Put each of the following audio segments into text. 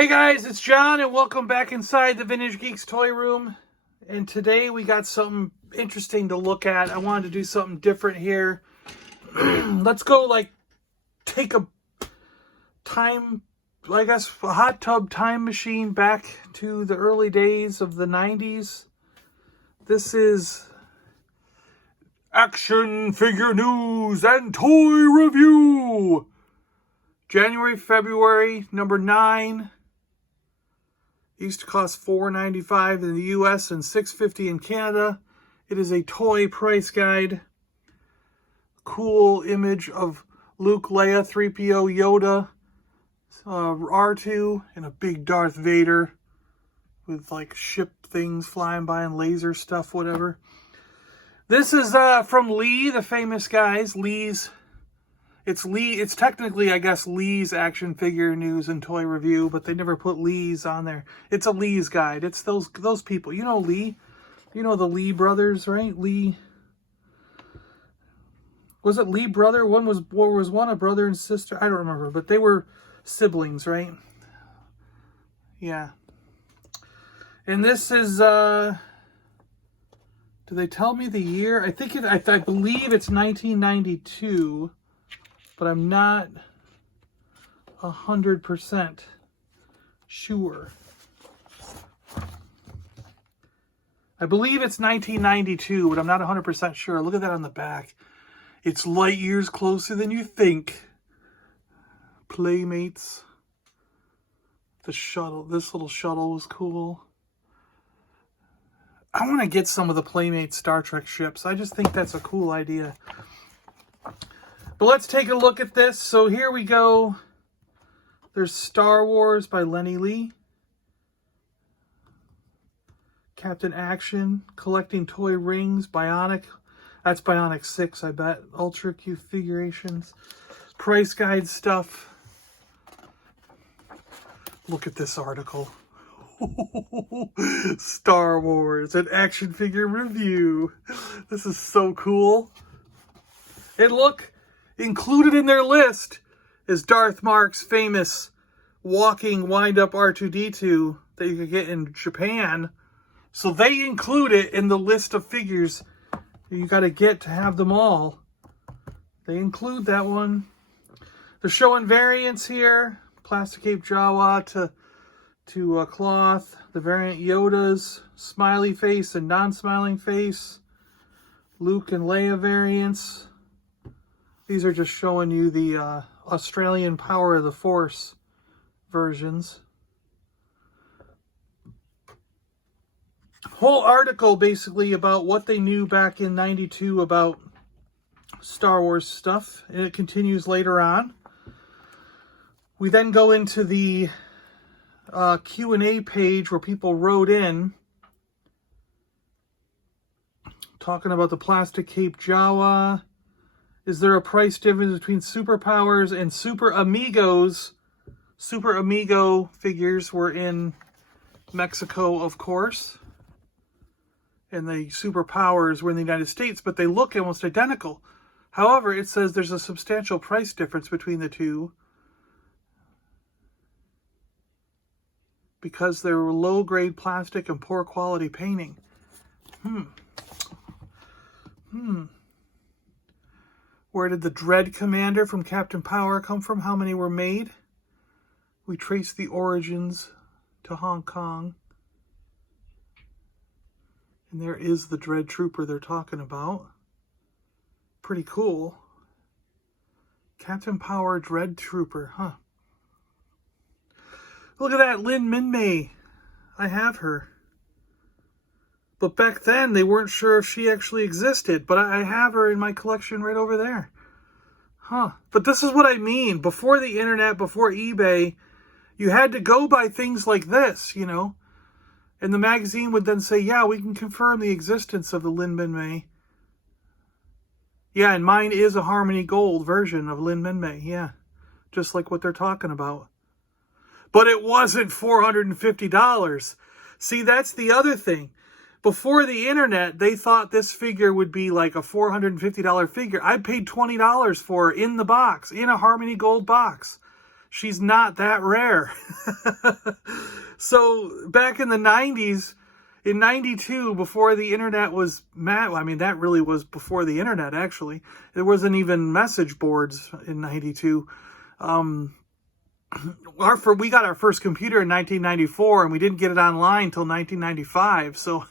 Hey guys, it's John and welcome back inside the Vintage Geek's toy room. And today we got something interesting to look at. I wanted to do something different here. Let's go take a hot tub time machine back to the early days of the 90s. This is action figure news and toy review. January, February, number 9. It used to cost $4.95 in the US and $6.50 in Canada. It is a toy price guide. Cool image of Luke, Leia, 3PO, Yoda, R2, and a big Darth Vader with like ship things flying by and laser stuff, whatever. This is from Lee, the famous guys. It's technically, I guess, Lee's action figure news and toy review, but they never put Lee's on there. It's a Lee's guide. It's those people. You know Lee? You know the Lee brothers, right? Lee. Was it Lee brother? Was one a brother and sister? I don't remember, but they were siblings, right? Yeah. And this is, do they tell me the year? I believe it's 1992. But I'm not 100% sure. I believe it's 1992, but I'm not 100% sure. Look at that on the back. It's light years closer than you think. Playmates. The shuttle. This little shuttle was cool. I want to get some of the Playmates Star Trek ships. I just think that's a cool idea. But let's take a look at this. So here we go. There's Star Wars by Lenny Lee. Captain Action, Collecting Toy Rings, Bionic. That's Bionic 6, I bet. Ultra Configurations. Price guide stuff. Look at this article. Star Wars, an action figure review. This is so cool. And look, included in their list is Darth Mark's famous walking wind-up R2-D2 that you could get in Japan. So they include it in the list of figures you got to get to have them all. They include that one. They're showing variants here. Plastic Cape Jawa to cloth. The variant Yodas, smiley face and non-smiling face. Luke and Leia variants. These are just showing you the Australian Power of the Force versions. Whole article basically about what they knew back in 92 about Star Wars stuff. And it continues later on. We then go into the Q&A page where people wrote in talking about the Plastic Cape Jawa. Is there a price difference between Superpowers and Super Amigos? Super Amigo figures were in Mexico, of course. And the Superpowers were in the United States, but they look almost identical. However, it says there's a substantial price difference between the two because they were low-grade plastic and poor quality painting. Where did the Dread Commander from Captain Power come from? How many were made? We trace the origins to Hong Kong. And there is the Dread Trooper they're talking about. Pretty cool. Captain Power Dread Trooper, huh? Look at that, Lin Minmay. I have her. But back then, they weren't sure if she actually existed. But I have her in my collection right over there. Huh. But this is what I mean. Before the internet, before eBay, you had to go by things like this, you know. And the magazine would then say, yeah, we can confirm the existence of the Lin Minmay. Yeah, and mine is a Harmony Gold version of Lin Minmay. Yeah, just like what they're talking about. But it wasn't $450. See, that's the other thing. Before the internet, they thought this figure would be like a $450 figure. I paid $20 for it in the box, in a Harmony Gold box. she's not that rare. So back in the 90s, in 92, before the internet was, I mean, that really was before the internet, actually. There wasn't even message boards in 92. We got our first computer in 1994, and we didn't get it online until 1995. So,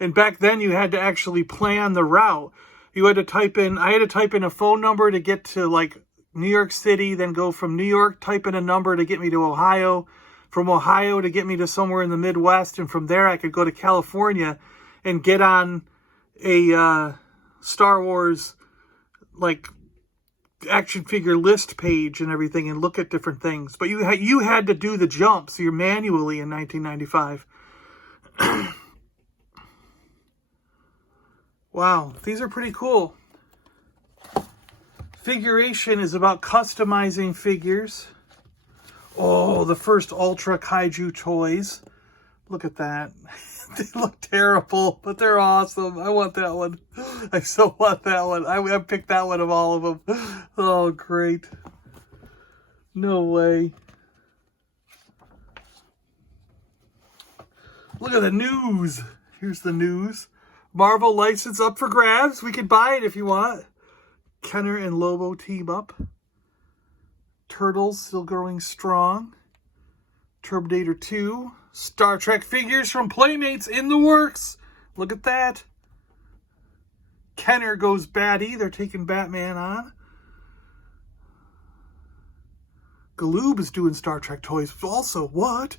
and back then you had to actually plan the route. You had to type in, I had to type in a phone number to get to like New York City, then go from New York, type in a number to get me to Ohio, from Ohio to get me to somewhere in the Midwest, and from there I could go to California and get on a Star Wars like action figure list page and everything and look at different things. But you had to do the jumps here manually in 1995. Wow, these are pretty cool. Figuration is about customizing figures. Oh, the first Ultra Kaiju toys. Look at that. They look terrible, but they're awesome. I want that one. I so want that one. I picked that one of all of them. Oh, great. No way. Look at the news. Here's the news. Marvel license up for grabs. We could buy it if you want. Kenner and Lobo team up. Turtles still growing strong. Terminator 2. Star Trek figures from Playmates in the works. Look at that. Kenner goes baddie. They're taking Batman on. Galoob is doing Star Trek toys also. What?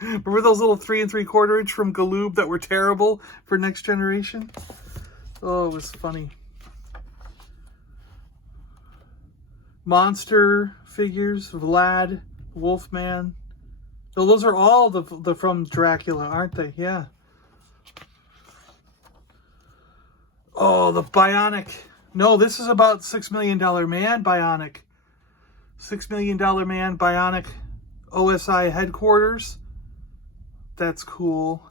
Remember those little 3 3/4 inch from Galoob that were terrible for Next Generation? Oh, it was funny. Monster figures, Vlad, Wolfman. Oh, those are all the from Dracula, aren't they? Yeah. Oh, the Bionic. No, this is about $6 Million Man Bionic. $6 Million Man Bionic OSI headquarters. That's cool.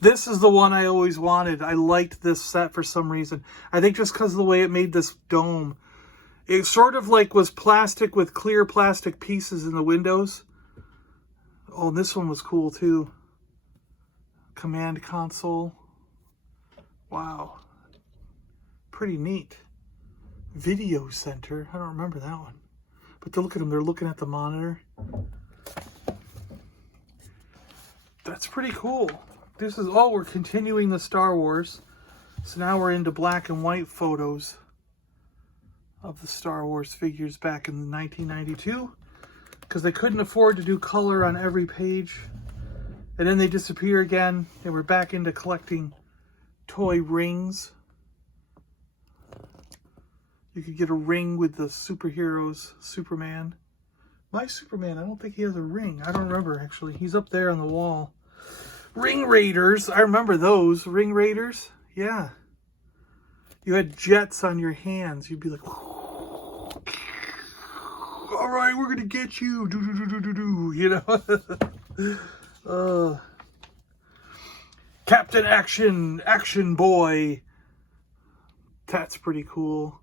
This is the one I always wanted. I liked this set for some reason. I think just because of the way it made this dome. It sort of like was plastic with clear plastic pieces in the windows. Oh, and this one was cool too. Command console. Wow. Pretty neat. Video center. I don't remember that one. But look at them. They're looking at the monitor. That's pretty cool. This is all, we're continuing the Star Wars. So now we're into black and white photos of the Star Wars figures back in 1992. Because they couldn't afford to do color on every page. And then they disappear again. And we're back into collecting toy rings. You could get a ring with the superheroes, Superman. My Superman, I don't think he has a ring. I don't remember, actually. He's up there on the wall. Ring Raiders. I remember those. Ring Raiders. Yeah. You had jets on your hands. You'd be like, all right, we're going to get you. Do, you know? Captain Action Boy. That's pretty cool.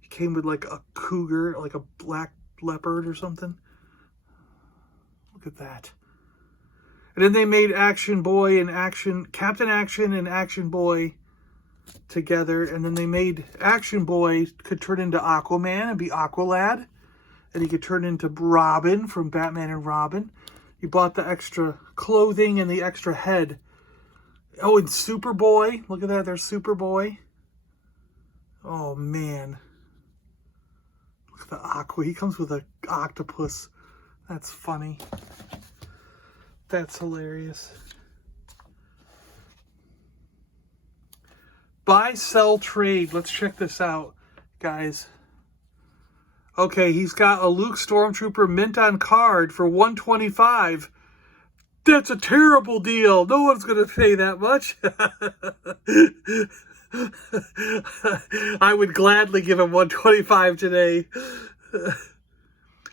He came with like a cougar, like a black leopard or something. Look at that. And then they made Action Boy and Captain Action and Action Boy together. And then they made Action Boy could turn into Aquaman and be Aqualad. And he could turn into Robin from Batman and Robin. You bought the extra clothing and the extra head. Oh, and Superboy. Look at that. There's Superboy. Oh, man. Look at the Aqua. He comes with an octopus. That's funny. That's hilarious. Buy, sell, trade. Let's check this out, guys. Okay, he's got a Luke Stormtrooper mint on card for $125. That's a terrible deal. No one's going to pay that much. I would gladly give him $125 today.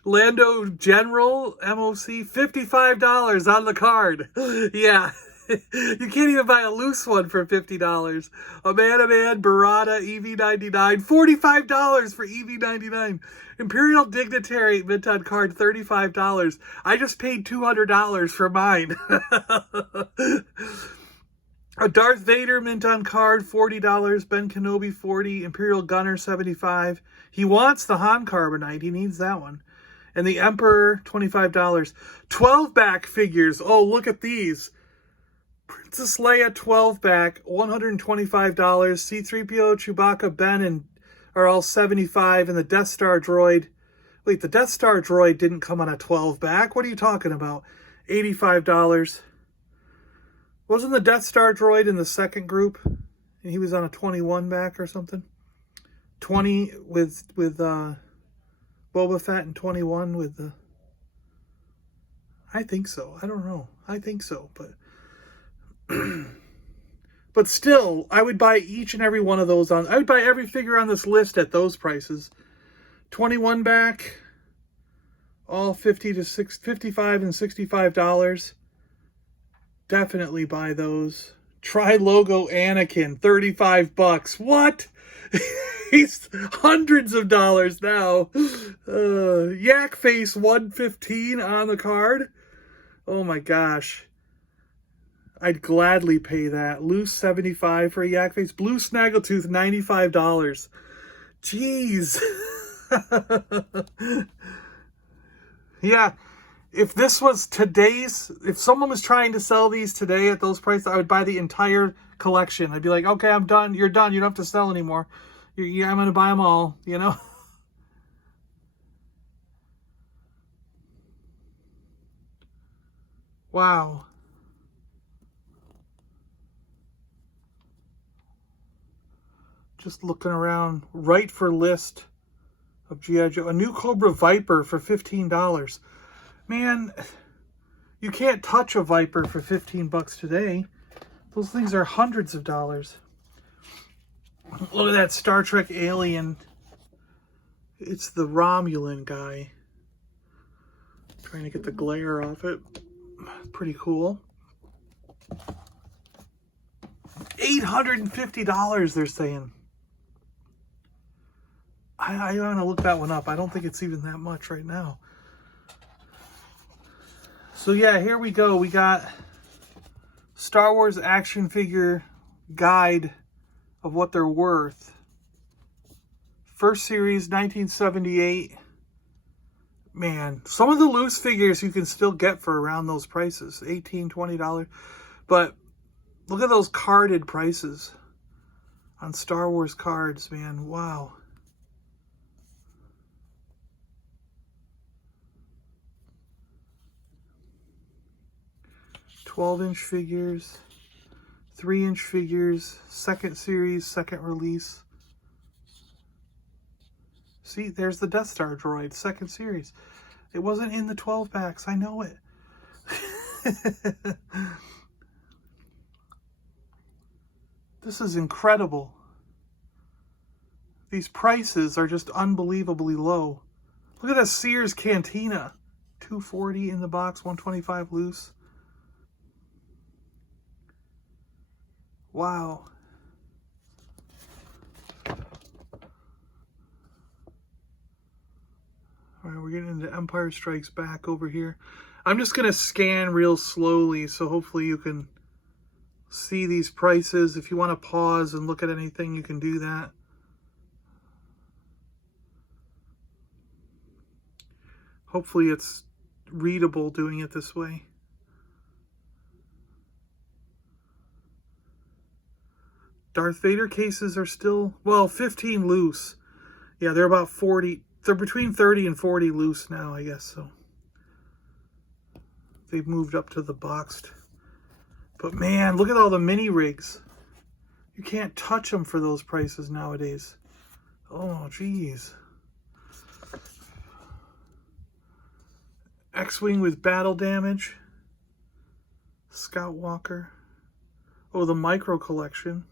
Lando General MOC, $55 on the card. Yeah. You can't even buy a loose one for $50. A Man, Barada, EV99, $45 for EV99. Imperial Dignitary mint on card, $35. I just paid $200 for mine. A Darth Vader mint on card, $40. Ben Kenobi, $40. Imperial Gunner, $75. He wants the Han Carbonite. He needs that one. And the Emperor, $25. 12-back figures. Oh, look at these. Princess Leia 12-back, $125. C-3PO, Chewbacca, Ben are all $75. And the Death Star droid. Wait, the Death Star droid didn't come on a 12-back. What are you talking about? $85. Wasn't the Death Star droid in the second group? And he was on a 21-back or something? 20 with Boba Fett and 21 with the... I think so. I don't know. I think so, but... But still, I would buy each and every one of those on... I would buy every figure on this list at those prices. 21 back, all $55 and $65. Definitely buy those. Tri-logo Anakin, $35. What? He's hundreds of dollars now. Yak Face, $115 on the card. Oh my gosh. I'd gladly pay that. Loose, $75 for a Yak Face. Blue Snaggletooth, $95. Jeez. Yeah. If this was today's, if someone was trying to sell these today at those prices, I would buy the entire collection. I'd be like, okay, I'm done. You're done. You don't have to sell anymore. I'm going to buy them all, you know? Wow. Just looking around, right for list of G.I. Joe. A new Cobra Viper for $15. Man, you can't touch a Viper for $15 today. Those things are hundreds of dollars. Look at that Star Trek alien. It's the Romulan guy. Trying to get the glare off it. Pretty cool. $850 they're saying. I want to look that one up. I don't think it's even that much right now. So yeah, here we go. We got Star Wars action figure guide of what they're worth. First series, 1978. Man, some of the loose figures you can still get for around those prices. $18, $20. But look at those carded prices on Star Wars cards, man. Wow. $12-inch figures, 3-inch figures, second series, second release. See, there's the Death Star droid, second series. It wasn't in the 12 packs, I know it. This is incredible. These prices are just unbelievably low. Look at that Sears Cantina. $240 in the box, $125 loose. Wow. All right, we're getting into Empire Strikes Back over here. I'm just going to scan real slowly, so hopefully you can see these prices. If you want to pause and look at anything, you can do that. Hopefully it's readable doing it this way. Darth Vader cases are still, well, 15 loose. Yeah, they're about 40. They're between 30 and 40 loose now, I guess. So they've moved up to the boxed. But man, look at all the mini rigs. You can't touch them for those prices nowadays. Oh, geez. X-Wing with battle damage. Scout Walker. Oh, the micro collection.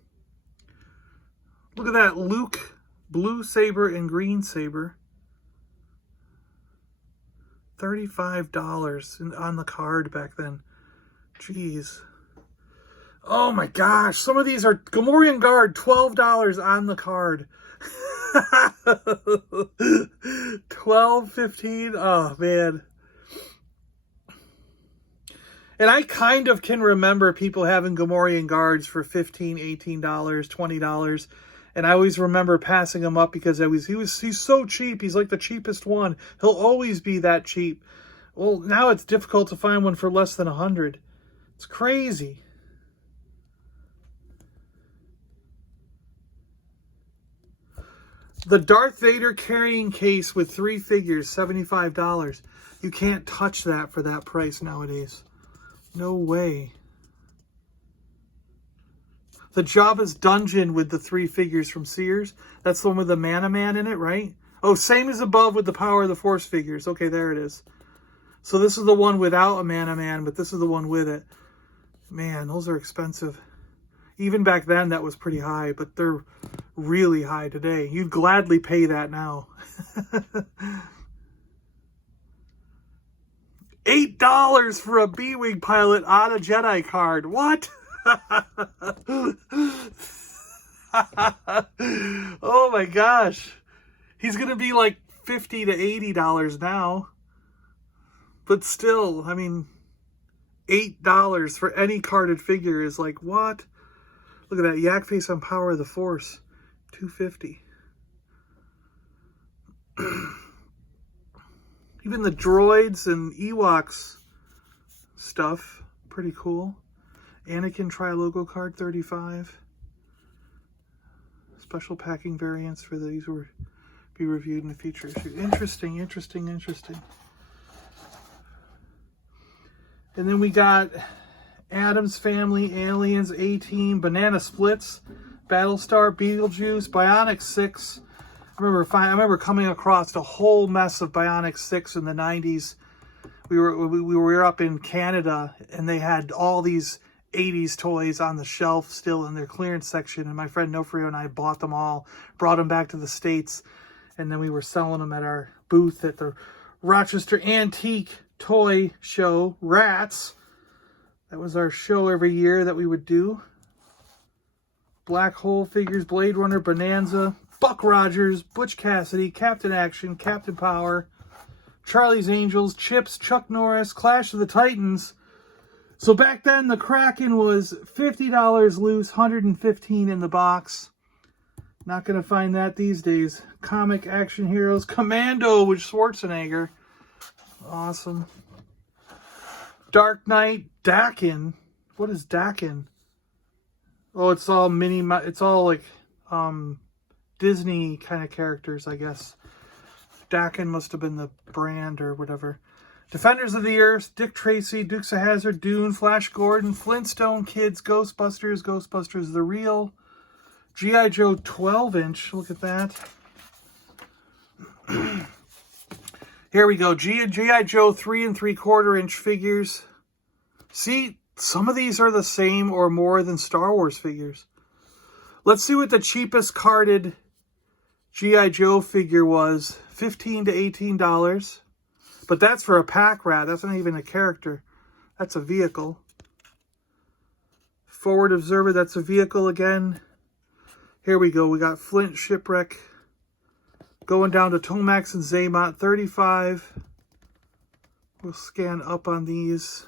Look at that Luke blue saber and green saber. $35 on the card back then. Jeez. Oh my gosh. Some of these are Gamorrean Guard, $12 on the card. 12, 15. Oh man. And I kind of can remember people having Gamorrean Guards for $15, $18, $20. And I always remember passing him up because he's so cheap. He's like the cheapest one. He'll always be that cheap. Well, now it's difficult to find one for less than 100. It's crazy. The Darth Vader carrying case with 3 figures, $75. You can't touch that for that price nowadays. No way. The Jabba's Dungeon with the 3 figures from Sears. That's the one with the Mana Man in it, right? Oh, same as above with the Power of the Force figures. Okay, there it is. So this is the one without a Mana Man, but this is the one with it. Man, those are expensive. Even back then, that was pretty high, but they're really high today. You'd gladly pay that now. $8 for a B-Wing pilot on a Jedi card. What? Oh my gosh. He's going to be like $50 to $80 now. But still, I mean, $8 for any carded figure is like, what? Look at that yak face on Power of the Force. $250. Even the droids and Ewoks stuff, pretty cool. Anakin Tri-Logo card, $35. Special packing variants for these will be reviewed in the future issue. Interesting, interesting, interesting. And then we got Addams Family, Aliens, A-Team, Banana Splits, Battlestar, Beetlejuice, Bionic 6. I remember coming across a whole mess of Bionic 6 in the 90s. We were up in Canada, and they had all these 80s toys on the shelf still in their clearance section, and my friend Nofrio and I bought them all, brought them back to the States, and then we were selling them at our booth at the Rochester Antique Toy Show, Rats. That was our show every year that we would do. Black Hole figures, Blade Runner, Bonanza, Buck Rogers, Butch Cassidy, Captain Action, Captain Power, Charlie's Angels, Chips, Chuck Norris, Clash of the Titans. So back then, the Kraken was $50 loose, $115 in the box. Not going to find that these days. Comic Action Heroes, Commando with Schwarzenegger. Awesome. Dark Knight, Dakin. What is Dakin? Oh, it's all it's all like Disney kind of characters, I guess. Dakin must have been the brand or whatever. Defenders of the Earth, Dick Tracy, Dukes of Hazzard, Dune, Flash Gordon, Flintstone Kids, Ghostbusters, Ghostbusters The Real, G.I. Joe 12-inch, look at that. Here we go, G.I. Joe 3 3/4-inch figures. See, some of these are the same or more than Star Wars figures. Let's see what the cheapest carded G.I. Joe figure was. $15 to $18. But that's for a pack rat. That's not even a character. That's a vehicle. Forward Observer, that's a vehicle again. Here we go. We got Flint Shipwreck. Going down to Tomax and Zaymont, $35. We'll scan up on these.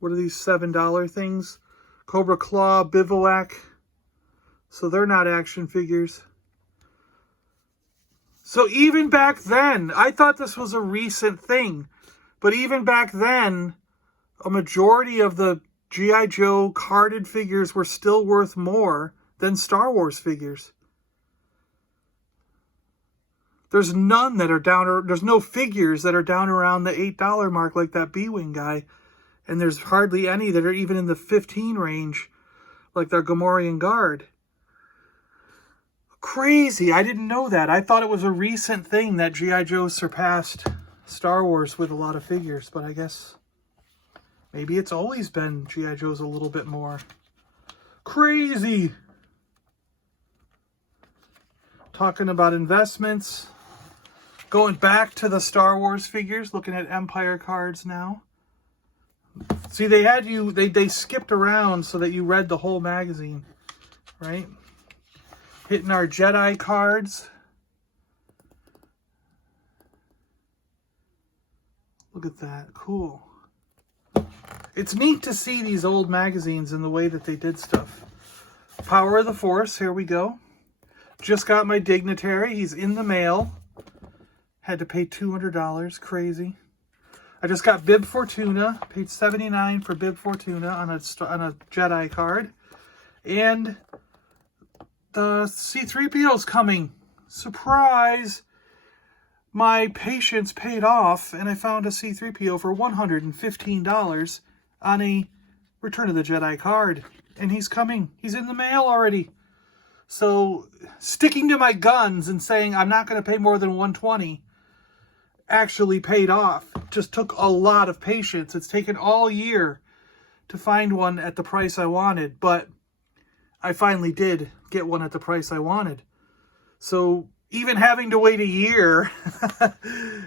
What are these $7 things? Cobra Claw, Bivouac. So they're not action figures. So even back then, I thought this was a recent thing. But even back then, a majority of the G.I. Joe carded figures were still worth more than Star Wars figures. There's none that are down, there's no figures that are down around the $8 mark like that B-Wing guy. And there's hardly any that are even in the 15 range, like their Gamorrean Guard. Crazy. I didn't know that. I thought it was a recent thing that G.I. Joe surpassed Star Wars with a lot of figures, but I guess maybe it's always been G.I. Joe's a little bit more. Crazy. Talking about investments. Going back to the Star Wars figures, looking at Empire cards now. See, they had you, they skipped around so that you read the whole magazine, right? Hitting our Jedi cards. Look at that. Cool. It's neat to see these old magazines and the way that they did stuff. Power of the Force. Here we go. Just got my Dignitary. He's in the mail. Had to pay $200. Crazy. I just got Bib Fortuna. Paid $79 for Bib Fortuna on a Jedi card. And the C-3PO's coming. Surprise! My patience paid off, and I found a C-3PO for $115 on a Return of the Jedi card. And he's coming. He's in the mail already. So, sticking to my guns and saying I'm not going to pay more than $120 actually paid off. Just took a lot of patience. It's taken all year to find one at the price I wanted, but I finally did get one at the price I wanted. So, even having to wait a year,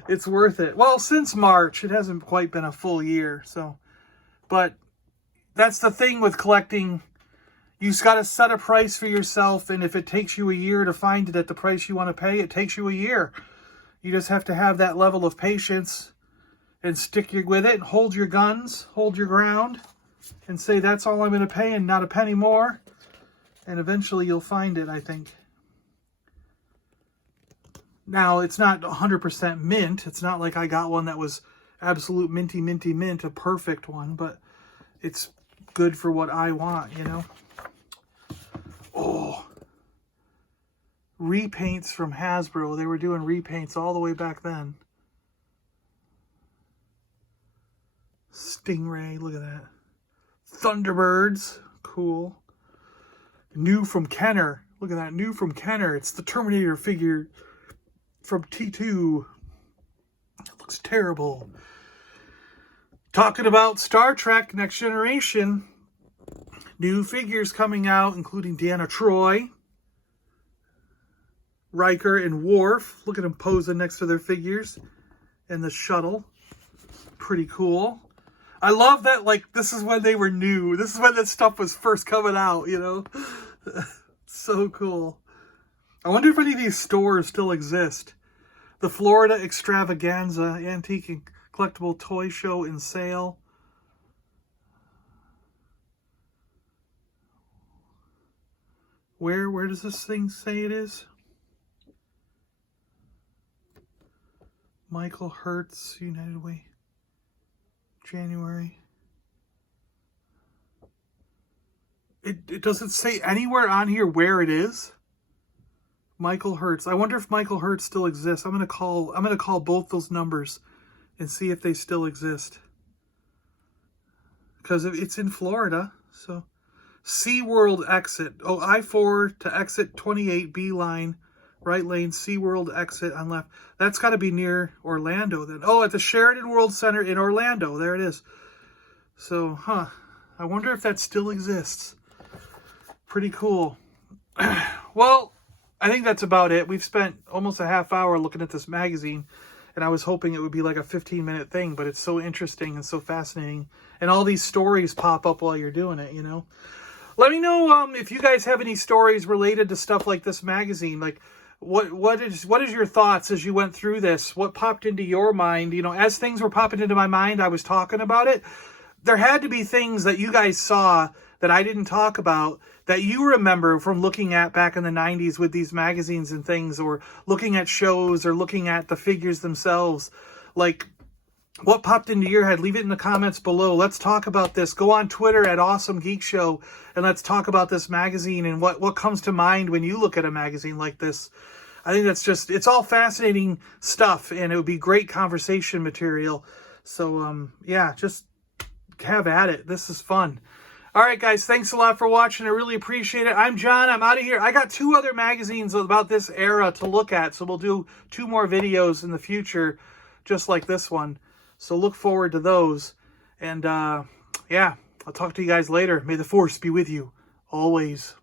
it's worth it. Well, since March, it hasn't quite been a full year. So, but that's the thing with collecting. You just got to set a price for yourself. And if it takes you a year to find it at the price you want to pay, it takes you a year. You just have to have that level of patience and stick with it and hold your guns, hold your ground, and say that's all I'm going to pay and not a penny more. And eventually you'll find it, I think. Now, it's not 100% mint. It's not like I got one that was absolute minty, minty, mint, a perfect one. But it's good for what I want, you know. Oh. Repaints from Hasbro. They were doing repaints all the way back then. Stingray, look at that. Thunderbirds, cool. New from Kenner. Look at that, new from Kenner. It's the Terminator figure from T2. It looks terrible. Talking about Star Trek Next Generation. New figures coming out, including Deanna Troi, Riker, and Worf. Look at them posing next to their figures. And the shuttle. Pretty cool. I love that, like, this is when they were new. This is when this stuff was first coming out, you know? So cool. I wonder if any of these stores still exist. The Florida Extravaganza Antique and Collectible Toy Show and Sale. Where does this thing say it is? Michael Hertz, United Way. January. It doesn't say anywhere on here where it is. Michael Hertz. I wonder if Michael Hertz still exists. I'm gonna call both those numbers and see if they still exist. Because it's in Florida, so SeaWorld exit. Oh, I-4 to exit 28 B line, right lane, SeaWorld exit on left. That's got to be near Orlando then. Oh, at the Sheridan World Center in Orlando. There it is. So, I wonder if that still exists. Pretty cool. Well, I think that's about it. We've spent almost a half hour looking at this magazine, and I was hoping it would be like a 15-minute thing, but it's so interesting and so fascinating. And all these stories pop up while you're doing it, you know? Let me know if you guys have any stories related to stuff like this magazine. Like, what is your thoughts as you went through this? What popped into your mind? You know, as things were popping into my mind, I was talking about it. There had to be things that you guys saw that I didn't talk about that you remember from looking at back in the 90s with these magazines and things, or looking at shows or looking at the figures themselves. Like, what popped into your head? Leave it in the comments below. Let's talk about this. Go on Twitter at Awesome Geek Show and let's talk about this magazine and what comes to mind when you look at a magazine like this. I think that's just, it's all fascinating stuff, and it would be great conversation material. So, yeah, just have at it. This is fun. All right, guys, thanks a lot for watching. I really appreciate it. I'm John. I'm out of here. I got 2 other magazines about this era to look at, so we'll do 2 more videos in the future, just like this one. So look forward to those. And, yeah, I'll talk to you guys later. May the Force be with you always.